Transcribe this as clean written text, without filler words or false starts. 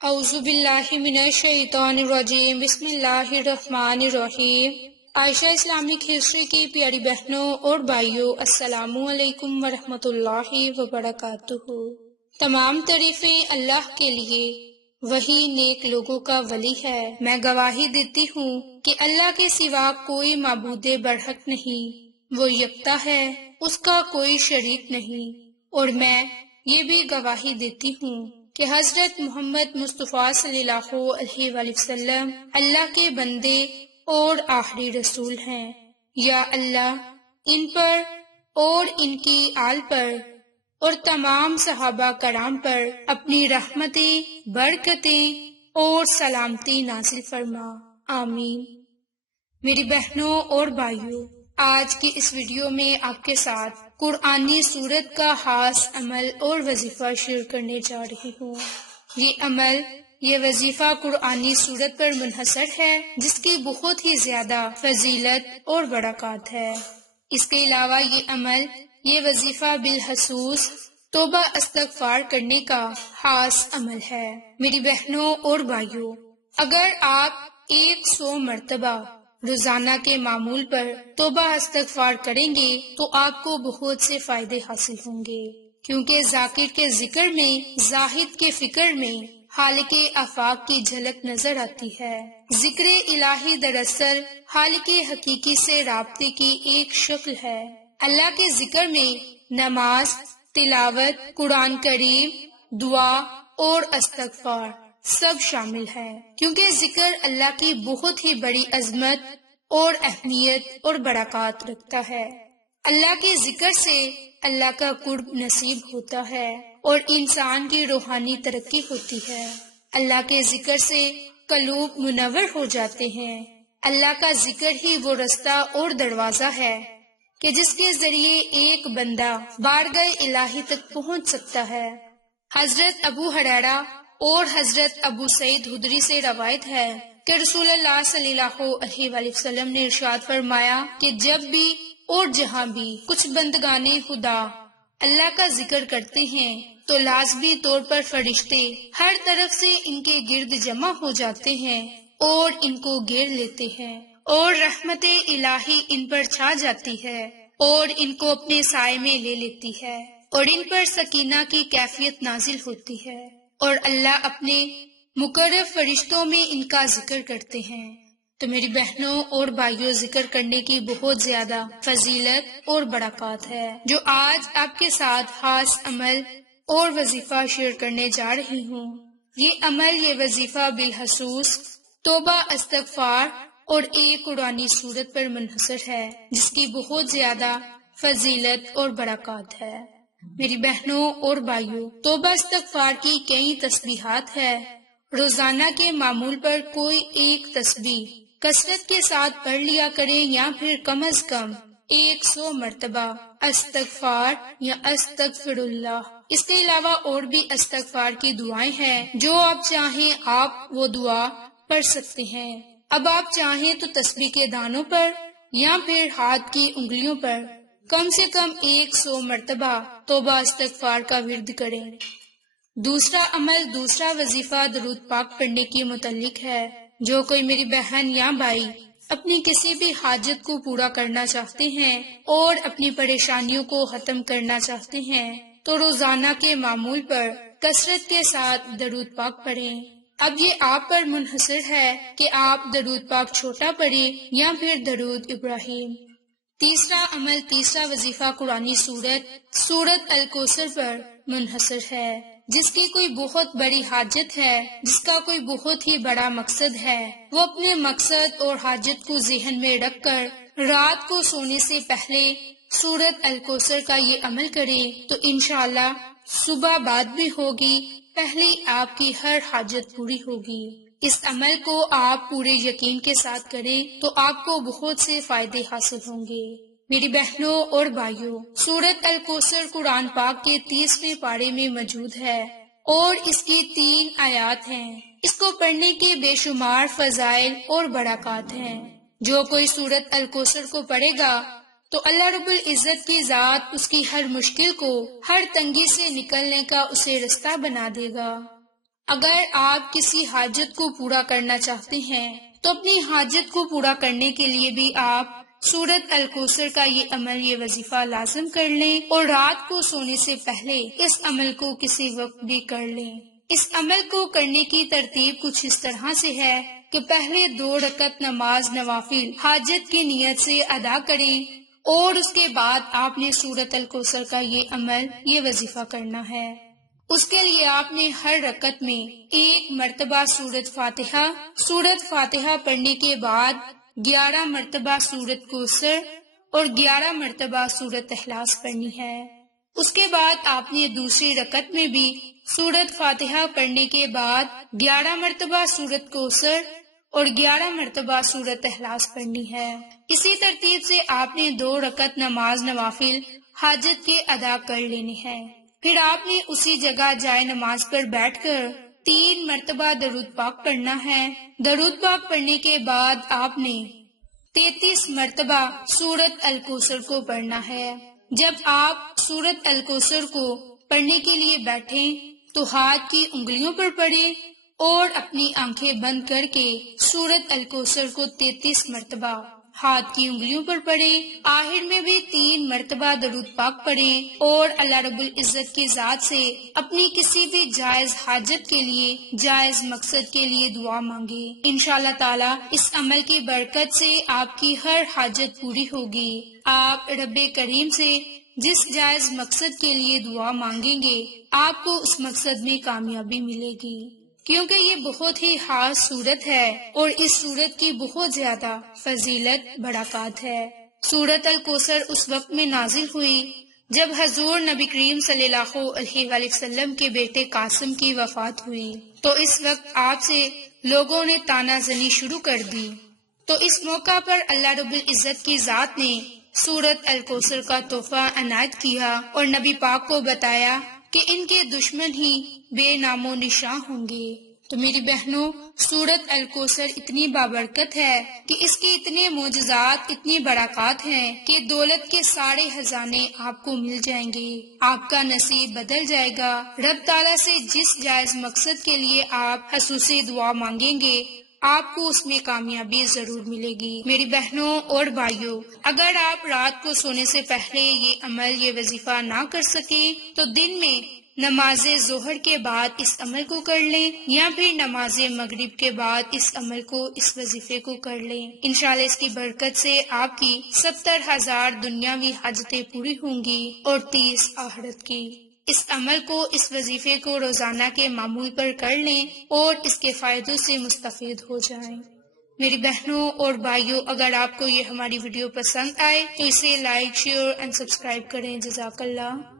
اعوذ باللہ من الشیطان الرجیم، بسم اللہ الرحمن الرحیم۔ عائشہ اسلامک ہسٹری کی پیاری بہنوں اور بھائیوں، السلام علیکم ورحمۃ اللہ وبرکاتہ۔ تمام تعریفیں اللہ کے لیے، وہی نیک لوگوں کا ولی ہے۔ میں گواہی دیتی ہوں کہ اللہ کے سوا کوئی معبود برحق نہیں، وہ یکتا ہے، اس کا کوئی شریک نہیں۔ اور میں یہ بھی گواہی دیتی ہوں کہ حضرت محمد مصطفیٰ صلی اللہ علیہ وآلہ وسلم اللہ کے بندے اور آخری رسول ہیں۔ یا اللہ ان پر اور ان کی آل پر اور تمام صحابہ کرام پر اپنی رحمتیں، برکتیں اور سلامتی نازل فرما، آمین۔ میری بہنوں اور بھائیوں، آج کی اس ویڈیو میں آپ کے ساتھ قرآنی سورت کا خاص عمل اور وظیفہ شیئر کرنے جا رہی ہوں۔ یہ عمل، یہ وظیفہ قرآنی سورت پر منحصر ہے، جس کی بہت ہی زیادہ فضیلت اور برکات ہے۔ اس کے علاوہ یہ عمل، یہ وظیفہ بالخصوص توبہ استغفار کرنے کا خاص عمل ہے۔ میری بہنوں اور بھائیوں، اگر آپ 100 مرتبہ روزانہ کے معمول پر توبہ استغفار کریں گے تو آپ کو بہت سے فائدے حاصل ہوں گے، کیونکہ ذاکر کے ذکر میں، زاہد کے فکر میں خالق آفاق کی جھلک نظر آتی ہے۔ ذکر الہی دراصل خالق حقیقی سے رابطے کی ایک شکل ہے۔ اللہ کے ذکر میں نماز، تلاوت، قرآن کریم، دعا اور استغفار سب شامل ہے، کیونکہ ذکر اللہ کی بہت ہی بڑی عظمت اور اہمیت اور برکات رکھتا ہے۔ اللہ کے ذکر سے اللہ کا قرب نصیب ہوتا ہے اور انسان کی روحانی ترقی ہوتی ہے۔ اللہ کے ذکر سے قلوب منور ہو جاتے ہیں۔ اللہ کا ذکر ہی وہ رستہ اور دروازہ ہے کہ جس کے ذریعے ایک بندہ بارگاہ الہی تک پہنچ سکتا ہے۔ حضرت ابو ہریرہ اور حضرت ابو سعید خدری سے روایت ہے کہ رسول اللہ صلی اللہ علیہ وآلہ وسلم نے ارشاد فرمایا کہ جب بھی اور جہاں بھی کچھ بندگان خدا اللہ کا ذکر کرتے ہیں تو لازمی طور پر فرشتے ہر طرف سے ان کے گرد جمع ہو جاتے ہیں اور ان کو گھیر لیتے ہیں، اور رحمت الہی ان پر چھا جاتی ہے اور ان کو اپنے سائے میں لے لیتی ہے، اور ان پر سکینہ کی کیفیت نازل ہوتی ہے، اور اللہ اپنے مقرب فرشتوں میں ان کا ذکر کرتے ہیں۔ تو میری بہنوں اور بھائیوں، ذکر کرنے کی بہت زیادہ فضیلت اور برکات ہے، جو آج آپ کے ساتھ خاص عمل اور وظیفہ شیئر کرنے جا رہی ہوں۔ یہ عمل، یہ وظیفہ بالخصوص توبہ استغفار اور ایک قرآنی سورت پر منحصر ہے، جس کی بہت زیادہ فضیلت اور برکات ہے۔ میری بہنوں اور بھائیوں، توبہ استغفار کی کئی تسبیحات ہے۔ روزانہ کے معمول پر کوئی ایک تسبیح کثرت کے ساتھ پڑھ لیا کریں، یا پھر کم از کم 100 مرتبہ استغفار یا استغفر اللہ۔ اس کے علاوہ اور بھی استغفار کی دعائیں ہیں، جو آپ چاہیں آپ وہ دعا پڑھ سکتے ہیں۔ اب آپ چاہیں تو تسبیح کے دانوں پر یا پھر ہاتھ کی انگلیوں پر کم سے کم 100 مرتبہ توبہ استغفار کا ورد کریں۔ دوسرا عمل، دوسرا وظیفہ درود پاک پڑھنے کی متعلق ہے۔ جو کوئی میری بہن یا بھائی اپنی کسی بھی حاجت کو پورا کرنا چاہتے ہیں اور اپنی پریشانیوں کو ختم کرنا چاہتے ہیں تو روزانہ کے معمول پر کثرت کے ساتھ درود پاک پڑھیں۔ اب یہ آپ پر منحصر ہے کہ آپ درود پاک چھوٹا پڑھیں یا پھر درود ابراہیم۔ تیسرا عمل، تیسرا وظیفہ قرآنی سورت الکوثر پر منحصر ہے۔ جس کی کوئی بہت بڑی حاجت ہے، جس کا کوئی بہت ہی بڑا مقصد ہے، وہ اپنے مقصد اور حاجت کو ذہن میں رکھ کر رات کو سونے سے پہلے سورت الکوثر کا یہ عمل کریں تو انشاءاللہ صبح بعد بھی ہوگی، پہلے آپ کی ہر حاجت پوری ہوگی۔ اس عمل کو آپ پورے یقین کے ساتھ کریں تو آپ کو بہت سے فائدے حاصل ہوں گے۔ میری بہنوں اور بھائیوں، سورت الکوثر قرآن پاک کے 30ویں پارے میں موجود ہے اور اس کی 3 آیات ہیں۔ اس کو پڑھنے کے بے شمار فضائل اور برکات ہیں۔ جو کوئی سورت الکوثر کو پڑھے گا تو اللہ رب العزت کی ذات اس کی ہر مشکل کو، ہر تنگی سے نکلنے کا اسے رستہ بنا دے گا۔ اگر آپ کسی حاجت کو پورا کرنا چاہتے ہیں تو اپنی حاجت کو پورا کرنے کے لیے بھی آپ سورت الکوثر کا یہ عمل، یہ وظیفہ لازم کر لیں، اور رات کو سونے سے پہلے اس عمل کو کسی وقت بھی کر لیں۔ اس عمل کو کرنے کی ترتیب کچھ اس طرح سے ہے کہ پہلے 2 رکعت نماز نوافل حاجت کی نیت سے ادا کریں، اور اس کے بعد آپ نے سورت الکوثر کا یہ عمل، یہ وظیفہ کرنا ہے۔ اس کے لیے آپ نے ہر رکعت میں 1 مرتبہ سورت فاتحہ پڑھنے کے بعد 11 مرتبہ سورت کوثر اور 11 مرتبہ سورت اخلاص پڑھنی ہے۔ اس کے بعد آپ نے دوسری رکعت میں بھی سورت فاتحہ پڑھنے کے بعد 11 مرتبہ سورت کوثر اور 11 مرتبہ سورت اخلاص پڑھنی ہے۔ اسی ترتیب سے آپ نے 2 رکعت نماز نوافل حاجت کے ادا کر لینے ہیں۔ پھر آپ نے اسی جگہ جائے نماز پر بیٹھ کر 3 مرتبہ درود پاک پڑھنا ہے۔ درود پاک پڑھنے کے بعد آپ نے 33 مرتبہ سورت الکوثر کو پڑھنا ہے۔ جب آپ سورت الکوثر کو پڑھنے کے لیے بیٹھیں تو ہاتھ کی انگلیوں پر پڑھیں اور اپنی آنکھیں بند کر کے سورت الکوثر کو 33 مرتبہ ہاتھ کی انگلیوں پر پڑھیں۔ آخر میں بھی 3 مرتبہ درود پاک پڑھیں اور اللہ رب العزت کی ذات سے اپنی کسی بھی جائز حاجت کے لیے، جائز مقصد کے لیے دعا مانگیں۔ انشاءاللہ تعالی اس عمل کی برکت سے آپ کی ہر حاجت پوری ہوگی۔ آپ رب کریم سے جس جائز مقصد کے لیے دعا مانگیں گے آپ کو اس مقصد میں کامیابی ملے گی، کیونکہ یہ بہت ہی خاص صورت ہے اور اس صورت کی بہت زیادہ فضیلت برکات ہے۔ سورت الکوثر اس وقت میں نازل ہوئی جب حضور نبی کریم صلی اللہ علیہ وآلہ وسلم کے بیٹے قاسم کی وفات ہوئی، تو اس وقت آپ سے لوگوں نے طعنہ زنی شروع کر دی۔ تو اس موقع پر اللہ رب العزت کی ذات نے سورت الکوثر کا تحفہ عنایت کیا اور نبی پاک کو بتایا کہ ان کے دشمن ہی بے نام و نشاں ہوں گے۔ تو میری بہنوں، سورت الکوثر اتنی بابرکت ہے کہ اس کے اتنے معجزات، اتنی برکات ہیں کہ دولت کے سارے خزانے آپ کو مل جائیں گے، آپ کا نصیب بدل جائے گا۔ رب تعالیٰ سے جس جائز مقصد کے لیے آپ خصوصی دعا مانگیں گے آپ کو اس میں کامیابی ضرور ملے گی۔ میری بہنوں اور بھائیوں، اگر آپ رات کو سونے سے پہلے یہ عمل، یہ وظیفہ نہ کر سکیں تو دن میں نماز ظہر کے بعد اس عمل کو کر لیں، یا پھر نماز مغرب کے بعد اس عمل کو، اس وظیفے کو کر لیں۔ انشاءاللہ اس کی برکت سے آپ کی 70,000 دنیاوی حاجتیں پوری ہوں گی اور 30 آخرت کی۔ اس عمل کو، اس وظیفے کو روزانہ کے معمول پر کر لیں اور اس کے فائدوں سے مستفید ہو جائیں۔ میری بہنوں اور بھائیوں، اگر آپ کو یہ ہماری ویڈیو پسند آئے تو اسے لائک، شیئر اور سبسکرائب کریں۔ جزاک اللہ۔